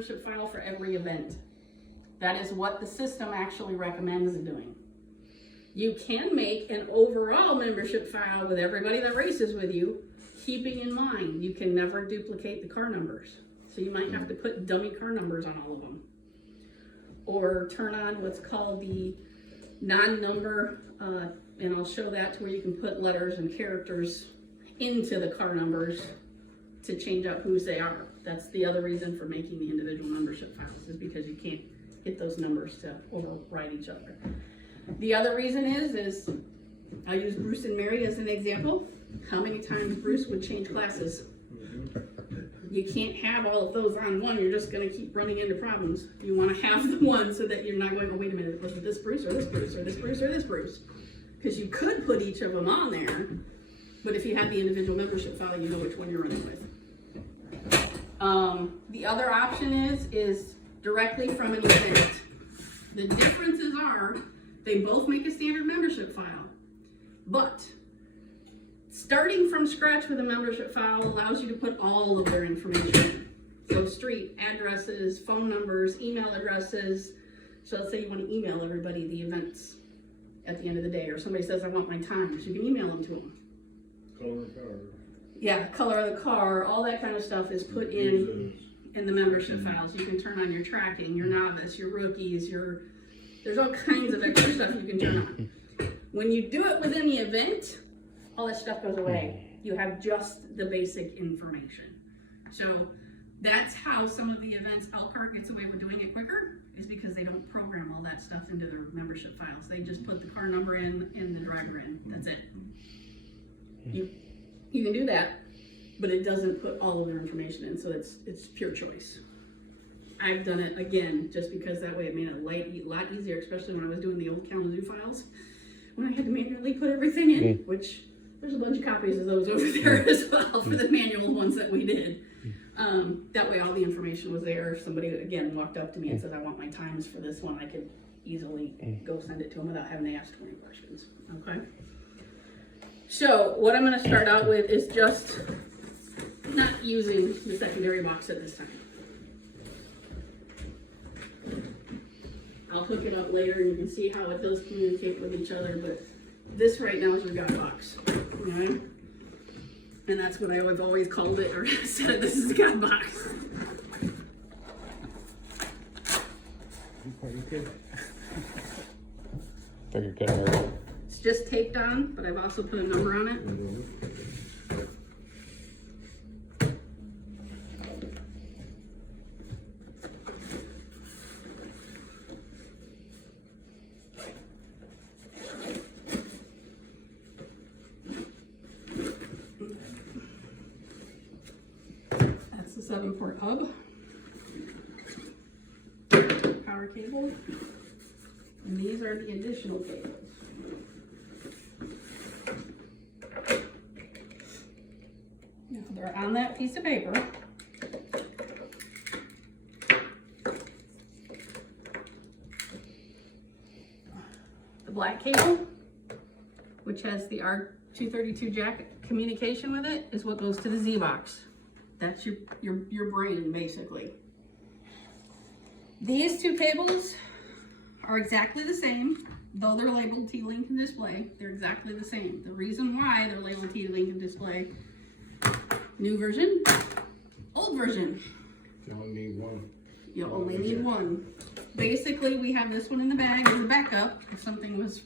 membership file for every event. That is what the system actually recommends doing. You can make an overall membership file with everybody that races with you, keeping in mind you can never duplicate the car numbers. So you might have to put dummy car numbers on all of them. Or turn on what's called the non-number, and I'll show that to where you can put letters and characters into the car numbers to change out whose they are. That's the other reason for making the individual membership files, is because you can't get those numbers to override each other. The other reason is I'll use Bruce and Mary as an example. How many times Bruce would change classes? You can't have all of those on one. You're just going to keep running into problems. You want to have the one so that you're not going, oh, wait a minute, was it this Bruce or this Bruce or this Bruce or this Bruce? Because you could put each of them on there, but if you had the individual membership file, you know which one you're running with. The other option is directly from an event. The differences are they both make a standard membership file, but starting from scratch with a membership file allows you to put all of their information in. So street addresses, phone numbers, email addresses. So let's say you want to email everybody the events at the end of the day, or somebody says, I want my times, you can email them to them. Color of the car. Yeah, color of the car, all that kind of stuff is put in the membership files. You can turn on your tracking, your novice, your rookies, there's all kinds of extra stuff you can turn on. When you do it within the event, all that stuff goes away. You have just the basic information. So that's how some of the events Elkhart gets away with doing it quicker, is because they don't program all that stuff into their membership files. They just put the car number in and the driver in. That's it. You can do that, but it doesn't put all of their information in, so it's pure choice. I've done it again just because that way it made it a lot easier, especially when I was doing the old Kalamazoo files, when I had to manually put everything in, which there's a bunch of copies of those over there as well for the manual ones that we did. That way all the information was there. If somebody, again, walked up to me and said, I want my times for this one, I could easily go send it to them without having to ask 20 questions, okay? So what I'm gonna start out with is just not using the secondary box at this time. I'll hook it up later and you can see how it does communicate with each other, but this right now is your God box, okay? And that's what I've always called it, or said it, this is the God box. Figured couldn't hurt. It's just taped on, but I've also put a number on it. That's the 7-port hub. Power cable. And these are the additional cables. Now they're on that piece of paper. The black cable, which has the R232 jack communication with it, is what goes to the Z box. That's your brain, basically. These two cables are exactly the same, though they're labeled T-Link and Display. They're exactly the same. The reason why they're labeled T-Link and Display: new version, old version. You only need one. You only need one. Basically, we have this one in the bag as a backup. If something was,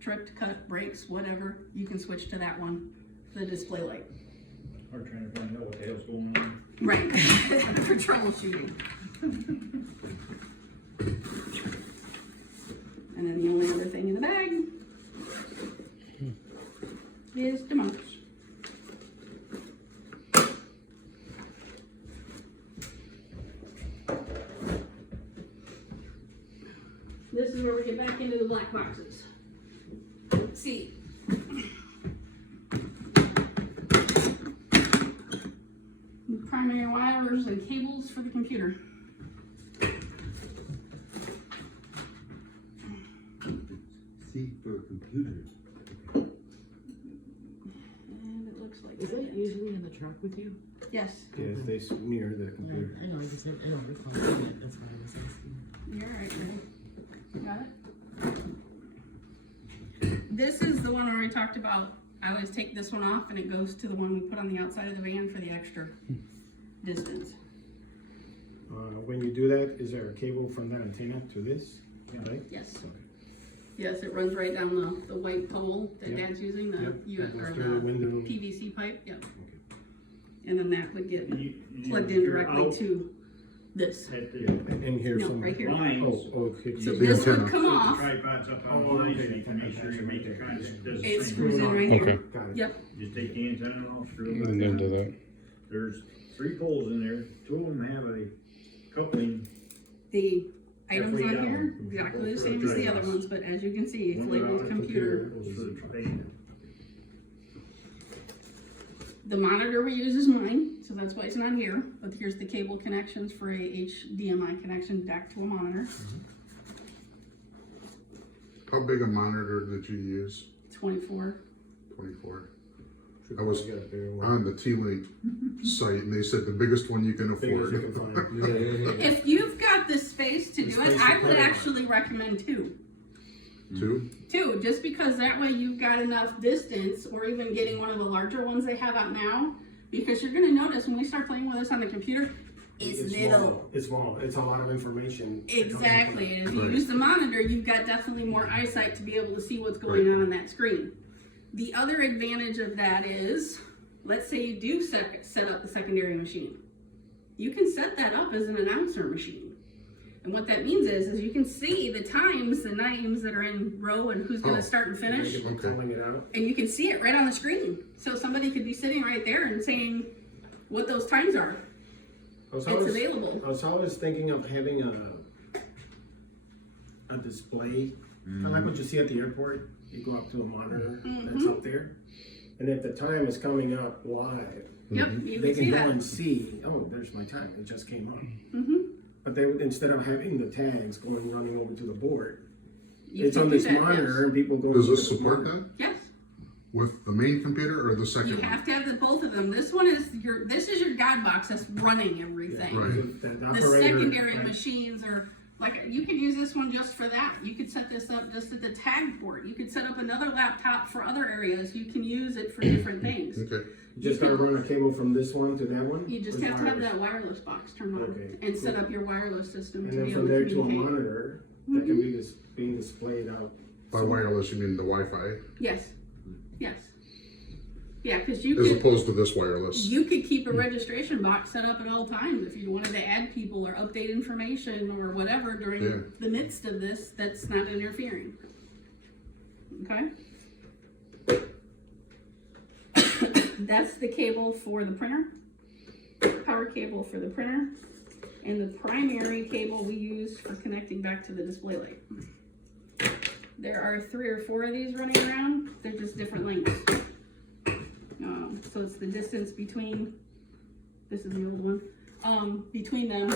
tripped, cut, breaks, whatever, you can switch to that one for the display light. We're trying to find out what the hell's going on. Right, for troubleshooting. And then the only other thing in the bag is the mouse. This is where we get back into the black boxes. Let's see. Primary wires and cables for the computer. C for computer. And it looks like Is that usually in the truck with you? Yes, Yes, they mirror the computer. I know, I just didn't, I don't recall seeing it, that's why I was asking. you're right, Ray. You got it? This is the one where we talked about, I always take this one off and it goes to the one we put on the outside of the van for the extra distance. When you do that, is there a cable from that antenna to this? Right? Yes. Okay. Yes, it runs right down the white pole that Yep. Dad's using, the Yep, U that goes or through the the window. PVC pipe, yep. Okay. And then that would get You- plugged in you're directly out to this. At the And here No, some. right here. lines. Oh, okay. So The this would antenna. come The off, tripod's up on the Oh, lines, okay. and you can make sure you make it kind of, does the it same. screws in right here. Okay. Got it. Yep, Just take the antenna off, screw it And back then on. do that. There's 3 poles in there, 2 of them have a coupling. the items Halfway on here, down. exactly the same as the other ones, but as you can see, it's One labeled around computer. Goes for the tripod. The monitor we use is mine, so that's why it's not here, but here's the cable connections for a HDMI connection back to a monitor. How big a monitor did you use? 24. 24. Should I was get a bigger one. On the T-Link site, and they said the biggest one you can Biggest you can afford. find. Yeah, yeah, yeah. If you've got the space to The do it, space to I put would it on. actually recommend 2. 2? 2, just because that way you've got enough distance, or even getting one of the larger ones they have out now, because you're gonna notice when we start playing with this on the computer, it's little. small. It's small. It's a lot of information. Exactly, and if you Right. use the monitor, you've got definitely more eyesight to be able to see what's going on that screen. The other advantage of that is, let's say you do set up the secondary machine. You can set that up as an announcer machine. And what that means is you can see the times, the names that are in row and who's gonna Oh. start and finish, Okay. Calling it out. and you can see it right on the screen. So somebody could be sitting right there and saying what those times are. I was It's always, available. I was always thinking of having a display. I like what you see at the airport. You go up to a monitor that's up there, and if the time is coming up live, Yep, you they can see can go that. and see. Oh, there's my time. It just came up. Mm-hmm. But they would, instead of having the tags going running over to the board, You it's can on do this that, monitor, and people go. Does to this the support monitor. that? Yes. With the main computer or the You second one? have to have both of them. This one is this is your God box that's running everything. Right. The The operator, secondary right? machines are like, you could use this one just for that. You could set this up just at the tag port. You could set up another laptop for other areas. You can use it for different things. Okay. You just gotta run a cable from this one to that one. You just With have to have wireless. that wireless box turned on Okay, and set cool. up your wireless system And to then be from able there to to a communicate. monitor that can be being displayed out. By wireless, you mean the Wi-Fi, Yes. Yes. Yeah, because you as could. opposed to this wireless. You could keep a registration box set up at all times if you wanted to add people or update information or whatever during Yeah. the midst of this that's not interfering. Okay? That's the cable for the printer, power cable for the printer, and the primary cable we use for connecting back to the display light. There are 3 or 4 of these running around. They're just different lengths. So it's the distance between, this is the old one, between them,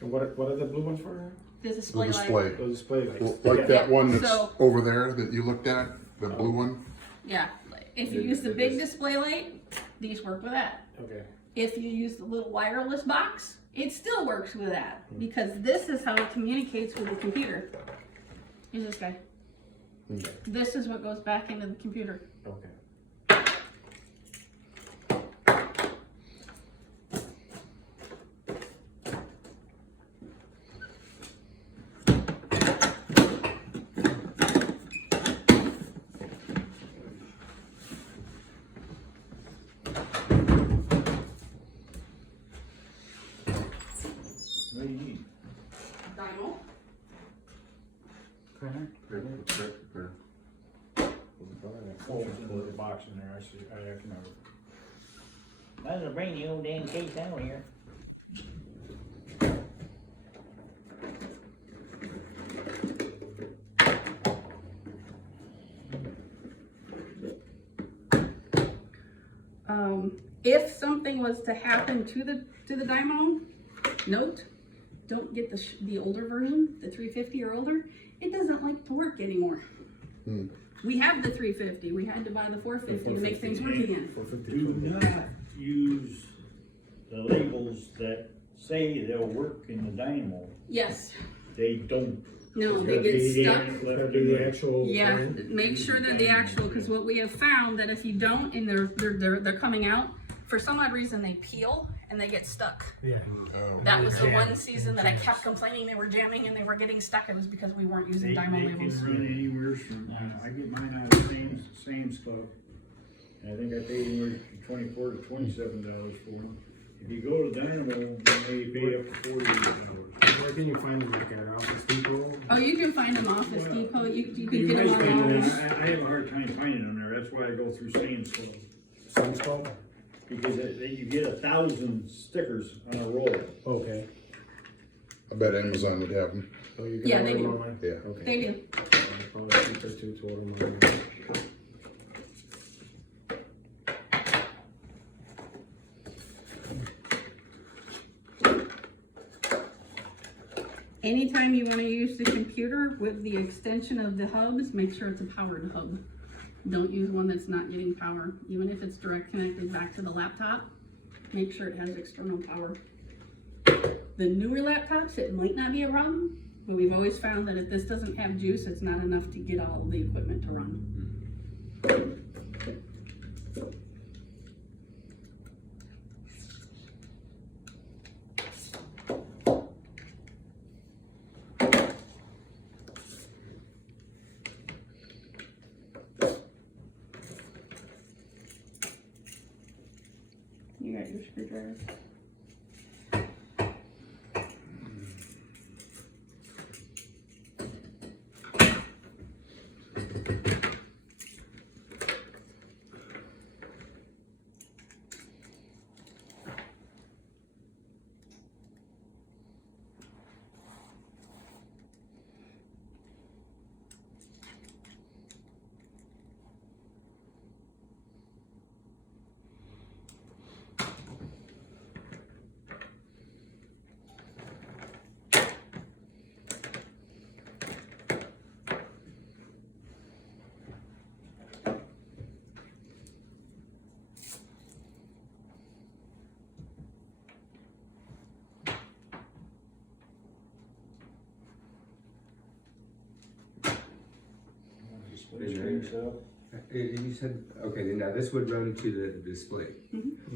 And what are the blue ones for? the The display light. display. The display lights. Like that one that's So- over there that you looked at, the blue one? Yeah, if you use the big display light, these work with that. Okay. If you use the little wireless box, it still works with that, because this is how it communicates with the computer. Here's this guy. Okay. This is what goes back into the computer. Okay. What do you need? Dymo. Oh, it's in the little box in there, I see, I can remember. Might as well bring the old damn case down here. If something was to happen to the Dymo, note, don't get the older version, the 350 or older. It doesn't like to work anymore. We have the 350. We had to buy the 450 to make things work again. 452. Do not use the labels that say they'll work in the dynamo, Yes, they don't. no, they get stuck. That'll be the actual. Yeah, brand. make sure that the actual, because what we have found that if you don't and they're coming out, for some odd reason they peel and they get stuck. Yeah. Oh. That was the one season that I kept complaining they were jamming and they were getting stuck. It was because we weren't using They Dymo can labels. run anywhere from, I get mine out of Sam's Club. And I think I paid anywhere from $24 to $27 for them. If you go to Dynamo, then they pay up to $48. Where can you find them, like at Office Depot? Oh, you can find them Office Well, Depot. You could You get might them find online. I have a hard time finding them there, that's why I go through Sam's Club. Sam's Club? Because you get 1,000 stickers on a roll. Okay. I bet Amazon would have them. So you can Yeah, they order do. them online? Yeah. Okay. They do. Probably cheaper too to order them online. Anytime you want to use the computer with the extension of the hubs, make sure it's a powered hub. Don't use one that's not getting power. Even if it's direct connected back to the laptop, make sure it has external power. The newer laptops, it might not be a problem, but we've always found that if this doesn't have juice, it's not enough to get all of the equipment to run. You got your screwdriver? You said, okay, then now this would run to the display.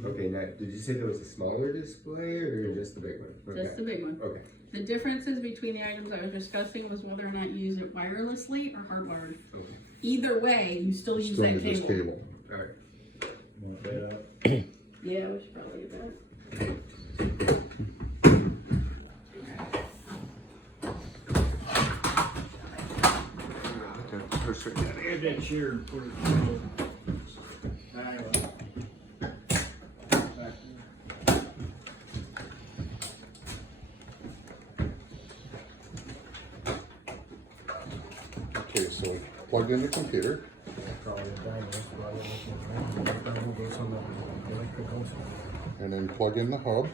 Okay, now, did you say there was a smaller display or just the big one? Just the big one. Okay. The differences between the items I was discussing was whether or not you use it wirelessly or hardwired. Okay. Either way, you still use Still that need this cable. cable. All right. Want that? Yeah, we should probably get that. Add that chair and put it. Okay, so plug in the computer. Probably a Dyno, goes on the electric hose. And then plug in the hub.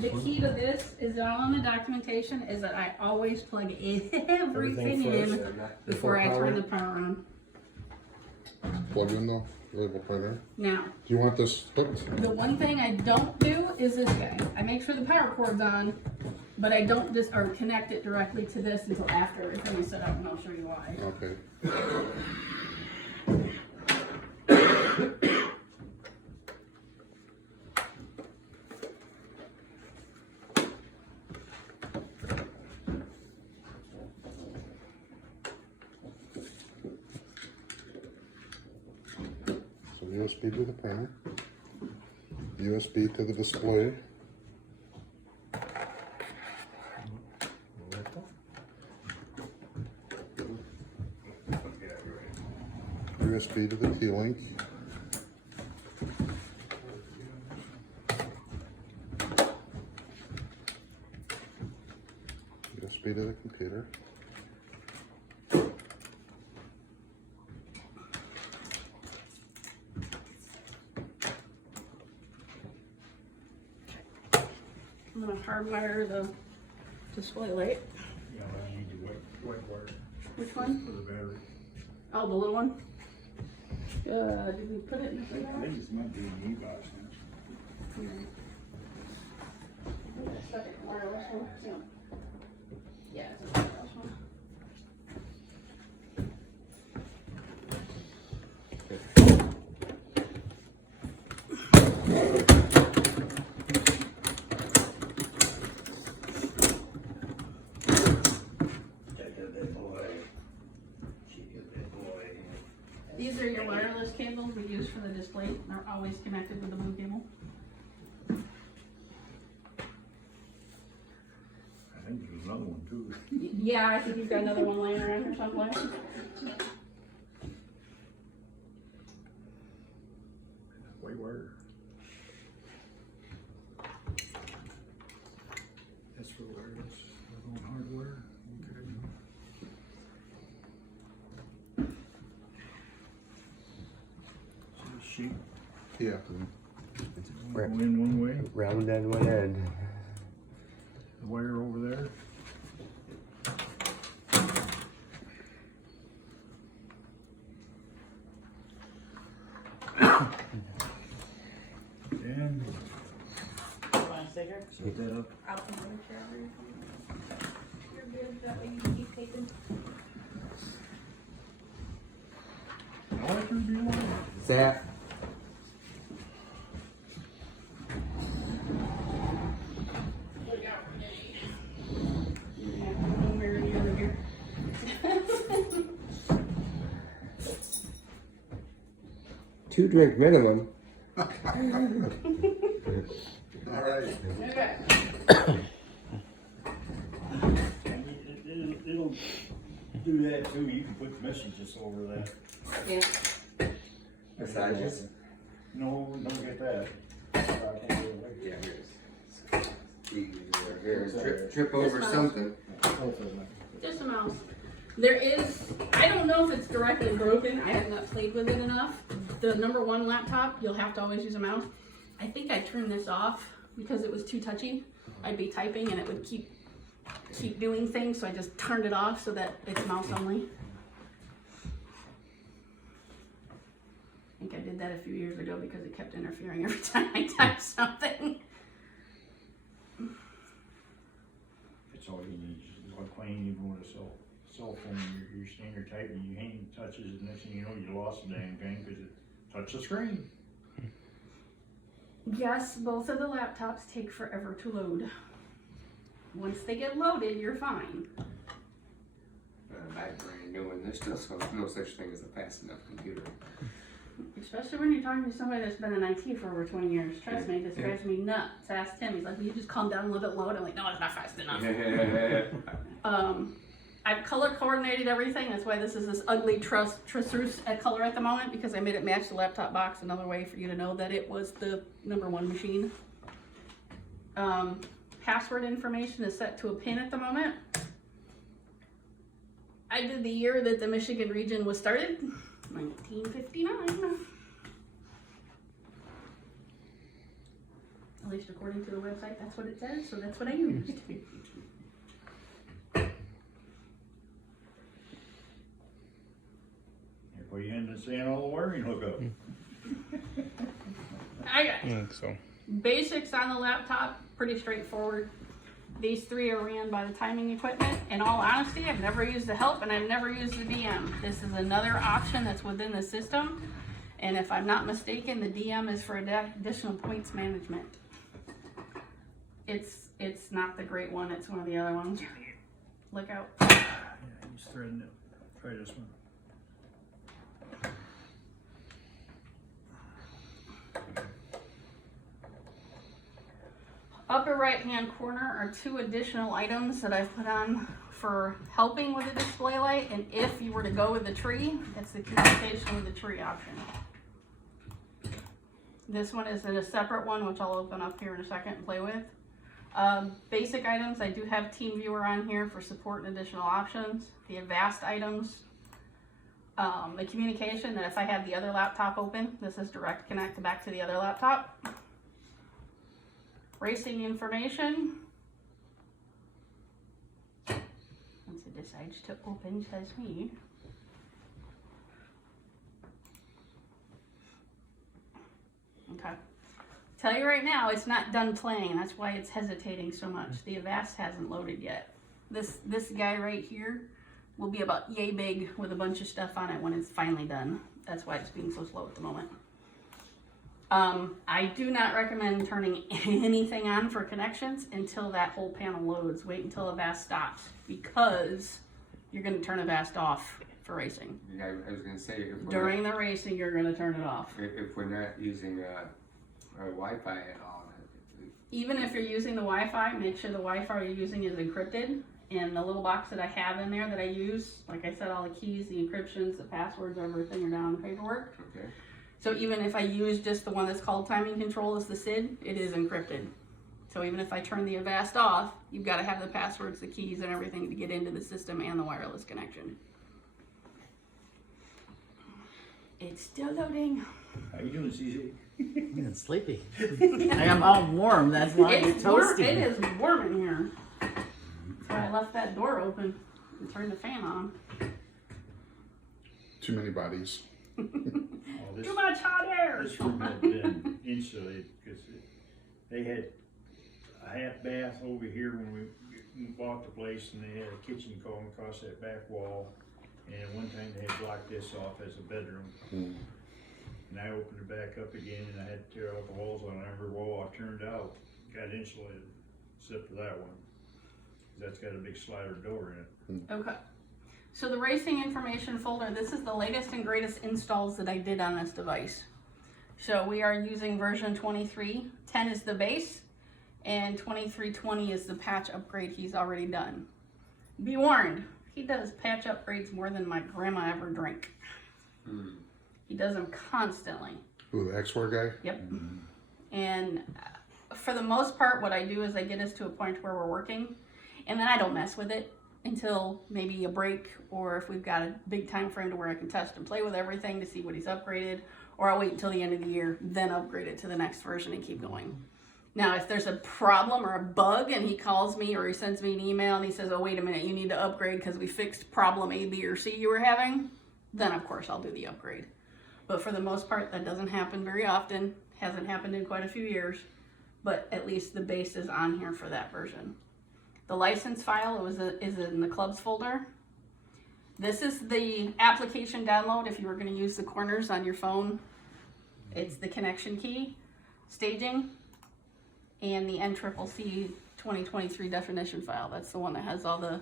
The key to this is all in the documentation is that I always plug everything in before I turn the power on. Plug in the label printer. Now, Do you want this hooked? the one thing I don't do is this guy. I make sure the power cord's on, but I don't connect it directly to this until after everything is set up, and I'll show you why. Okay. So USB to the printer. USB to the display. USB to the T-Link. USB to the computer. I'm gonna hardwire the display light. Yeah, I need to white wire Which one? for the battery. Oh, the little one? Did we put it in the I freezer? think it's might be in the e-box now. Stuck it in the wireless one, so. Yeah, it's a wireless one. These are your wireless cables we use for the display. They're always connected with the blue cable. I think there's another one too. Yeah, I think you've got another one laying around here someplace. Wait, where? That's for wireless, we're going hardware, okay. So the sheet, Yeah. Right. go in one way, Round end, one end. the wire over there. And Want a sticker? set that up. I'll put it in the chair. You're good, that way you can keep taping. Now I can be one. Zap. Look out for Eddie. You have to go one way or the other here. 2 drink minimum. All right. Okay. It'll do that too, you can put messages over that. Yeah. Massages? No, don't get that. Yeah, here's trip over mouse. something. Just a mouse. There is, I don't know if it's directly broken. I have not played with it enough. The number 1 laptop, you'll have to always use a mouse. I think I turned this off because it was too touchy. I'd be typing and it would keep doing things, so I just turned it off so that it's mouse only. I think I did that a few years ago because it kept interfering every time I typed something. It's all you need, it's like playing even with a cell phone, you're standing there typing, you hand touches, and next thing you know, you lost the damn thing because it touched the screen. Yes, both of the laptops take forever to load. Once they get loaded, you're fine. Back brand new one. There's still no such thing as a fast enough computer. Especially when you're talking to somebody that's been in IT for over 20 years. Trust me, this drives me nuts. Ask Tim, he's like, will you just calm down and let it load? I'm like, no, it's not fast enough. I've color coordinated everything. That's why this is this ugly Tresuse color at the moment, because I made it match the laptop box. Another way for you to know that it was the number 1 machine. Password information is set to a pin at the moment. I did the year that the Michigan region was started, 1959. At least according to the website, that's what it says, so that's what I used. Well, you end up saying all the wiring hookup. I got So. basics on the laptop, pretty straightforward. These 3 are ran by the timing equipment. In all honesty, I've never used the help and I've never used the DM. This is another option that's within the system. And if I'm not mistaken, the DM is for additional points management. It's not the great one, it's one of the other ones. Look out. Yeah, he's threading it. Try this one. Upper right hand corner are 2 additional items that I've put on for helping with the display light, and if you were to go with the tree, it's the communication with the tree option. This one is in a separate one, which I'll open up here in a second and play with. Basic items, I do have TeamViewer on here for support and additional options. The advanced items, the communication, that if I have the other laptop open, this is direct connect back to the other laptop. Racing information. Once it decides to open, says me. Okay. Tell you right now, it's not done playing. That's why it's hesitating so much. The Avast hasn't loaded yet. This guy right here will be about yay big with a bunch of stuff on it when it's finally done. That's why it's being so slow at the moment. I do not recommend turning anything on for connections until that whole panel loads. Wait until Avast stops, because you're going to turn Avast off for racing. Yeah, I was gonna say, if we're During the racing, you're going to turn it off. if we're not using Wi-Fi at all, Even if you're using the Wi-Fi, make sure the Wi-Fi you're using is encrypted. And the little box that I have in there that I use, like I said, all the keys, the encryptions, the passwords, everything are down in the paperwork. okay. So even if I use just the one that's called timing control as the SID, it is encrypted. So even if I turn the Avast off, you've got to have the passwords, the keys, and everything to get into the system and the wireless connection. It's still loading. How you doing, CJ? I'm getting sleepy. I'm all warm, that's why you're It's warm. toasty. It is warm in here. That's why I left that door open and turned the fan on. Too many bodies. Oh, this, Too much hot air. this room had been insulated, because they had a half bath over here when we bought the place, and they had a kitchen going across that back wall. And one time they had blocked this off as a bedroom. Mm. And I opened it back up again, and I had to tear out the walls on every wall I turned out, got insulated, except for that one. That's got a big slider door in it. Okay. So the racing information folder, this is the latest and greatest installs that I did on this device. So we are using version 23. 10 is the base, and 2320 is the patch upgrade he's already done. Be warned, he does patch upgrades more than my grandma ever drank. He does them constantly. Who, the XWAR guy? Yep. And for the most part, what I do is I get us to a point where we're working, and then I don't mess with it until maybe a break, or if we've got a big time frame to where I can test and play with everything to see what he's upgraded, or I'll wait until the end of the year, then upgrade it to the next version and keep going. Now, if there's a problem or a bug and he calls me or he sends me an email and he says, oh, wait a minute, you need to upgrade because we fixed problem A, B, or C you were having, then of course I'll do the upgrade. But for the most part, that doesn't happen very often. Hasn't happened in quite a few years, but at least the base is on here for that version. The license file is in the clubs folder. This is the application download if you were going to use the corners on your phone. It's the connection key, staging, and the NCCC 2023 definition file. That's the one that has all the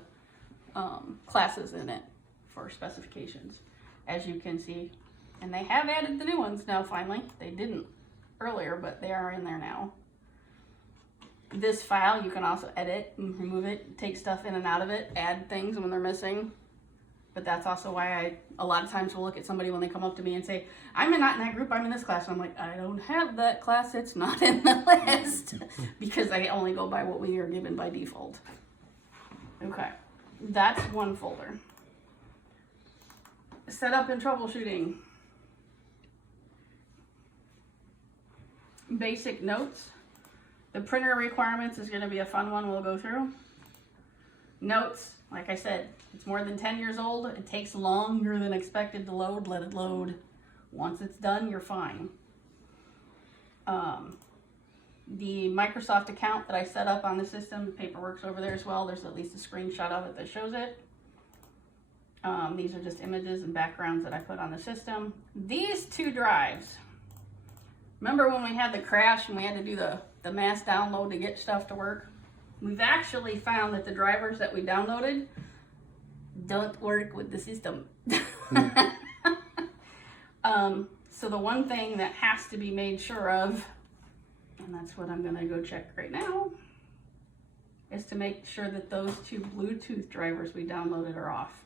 classes in it for specifications, as you can see. And they have added the new ones now finally. They didn't earlier, but they are in there now. This file, you can also edit and remove it, take stuff in and out of it, add things when they're missing. But that's also why I, a lot of times will look at somebody when they come up to me and say, I'm not in that group, I'm in this class. And I'm like, I don't have that class, it's not in the list. Because I only go by what we are given by default. Okay, that's one folder. Setup and troubleshooting. Basic notes. The printer requirements is going to be a fun one we'll go through. Notes, like I said, it's more than 10 years old. It takes longer than expected to load. Let it load. Once it's done, you're fine. The Microsoft account that I set up on the system, the paperwork's over there as well. There's at least a screenshot of it that shows it. These are just images and backgrounds that I put on the system. These two drives. Remember when we had the crash and we had to do the mass download to get stuff to work? We've actually found that the drivers that we downloaded don't work with the system. So the one thing that has to be made sure of, and that's what I'm gonna go check right now, is to make sure that those two Bluetooth drivers we downloaded are off.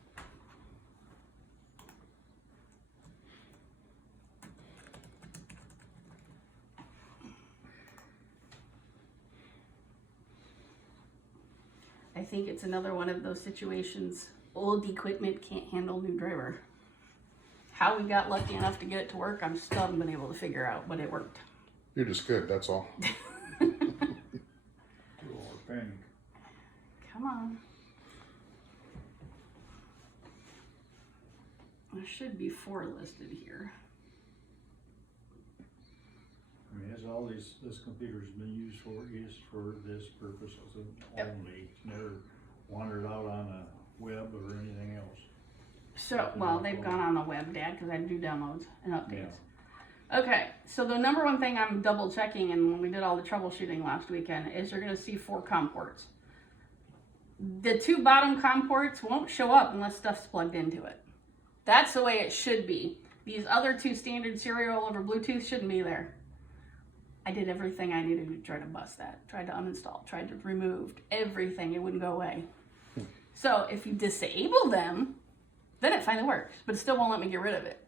I think it's another one of those situations, old equipment can't handle new driver. How we got lucky enough to get it to work, I'm still haven't been able to figure out, but it worked. You're just good, that's all. Panic. Come on. There should be 4 listed here. I mean, all this computer's been used for is for this purpose only. It's never wandered out on a web or anything else. So, well, they've gone on the web, Dad, because I do downloads and updates. Okay, so the number one thing I'm double checking, and when we did all the troubleshooting last weekend, is you're gonna see 4 COM ports. The 2 bottom COM ports won't show up unless stuff's plugged into it. That's the way it should be. These other 2 standard serial over Bluetooth shouldn't be there. I did everything I needed to try to bust that. Tried to uninstall, tried to remove everything, it wouldn't go away. So if you disable them, then it finally works, but it still won't let me get rid of it.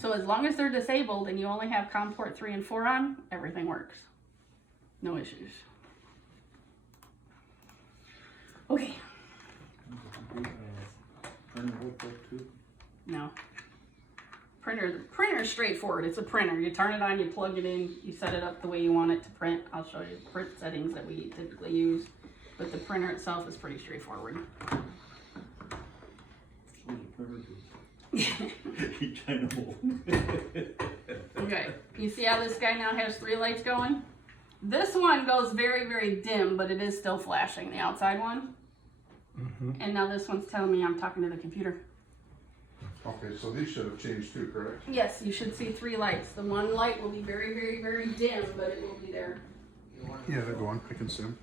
So as long as they're disabled and you only have COM port 3 and 4 on, everything works. No issues. Okay, Printer hooked up too? no. The printer's straightforward. It's a printer. You turn it on, you plug it in, you set it up the way you want it to print. I'll show you the print settings that we typically use. But the printer itself is pretty straightforward. So the printer too. I know. Okay, you see how this guy now has 3 lights going? This one goes very, very dim, but it is still flashing, the outside one. And now this one's telling me I'm talking to the computer. Okay, so these should have changed too, correct? Yes, you should see 3 lights. The one light will be very, very, very dim, but it will be there. Yeah, they're going, I can see them.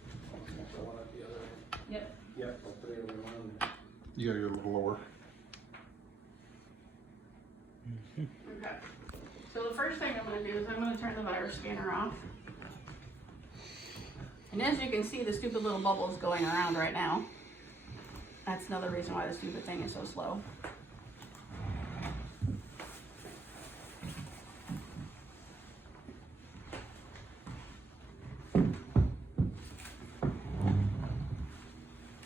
Yep. Yep, I'll put it on. You gotta go a little lower. Okay. So the first thing I'm going to do is I'm going to turn the virus scanner off. And as you can see, the stupid little bubble is going around right now. That's another reason why the stupid thing is so slow.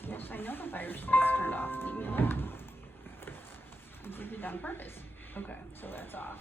Yes, I know the virus light's turned off. Leave me alone. I did it on purpose. Okay, so that's off.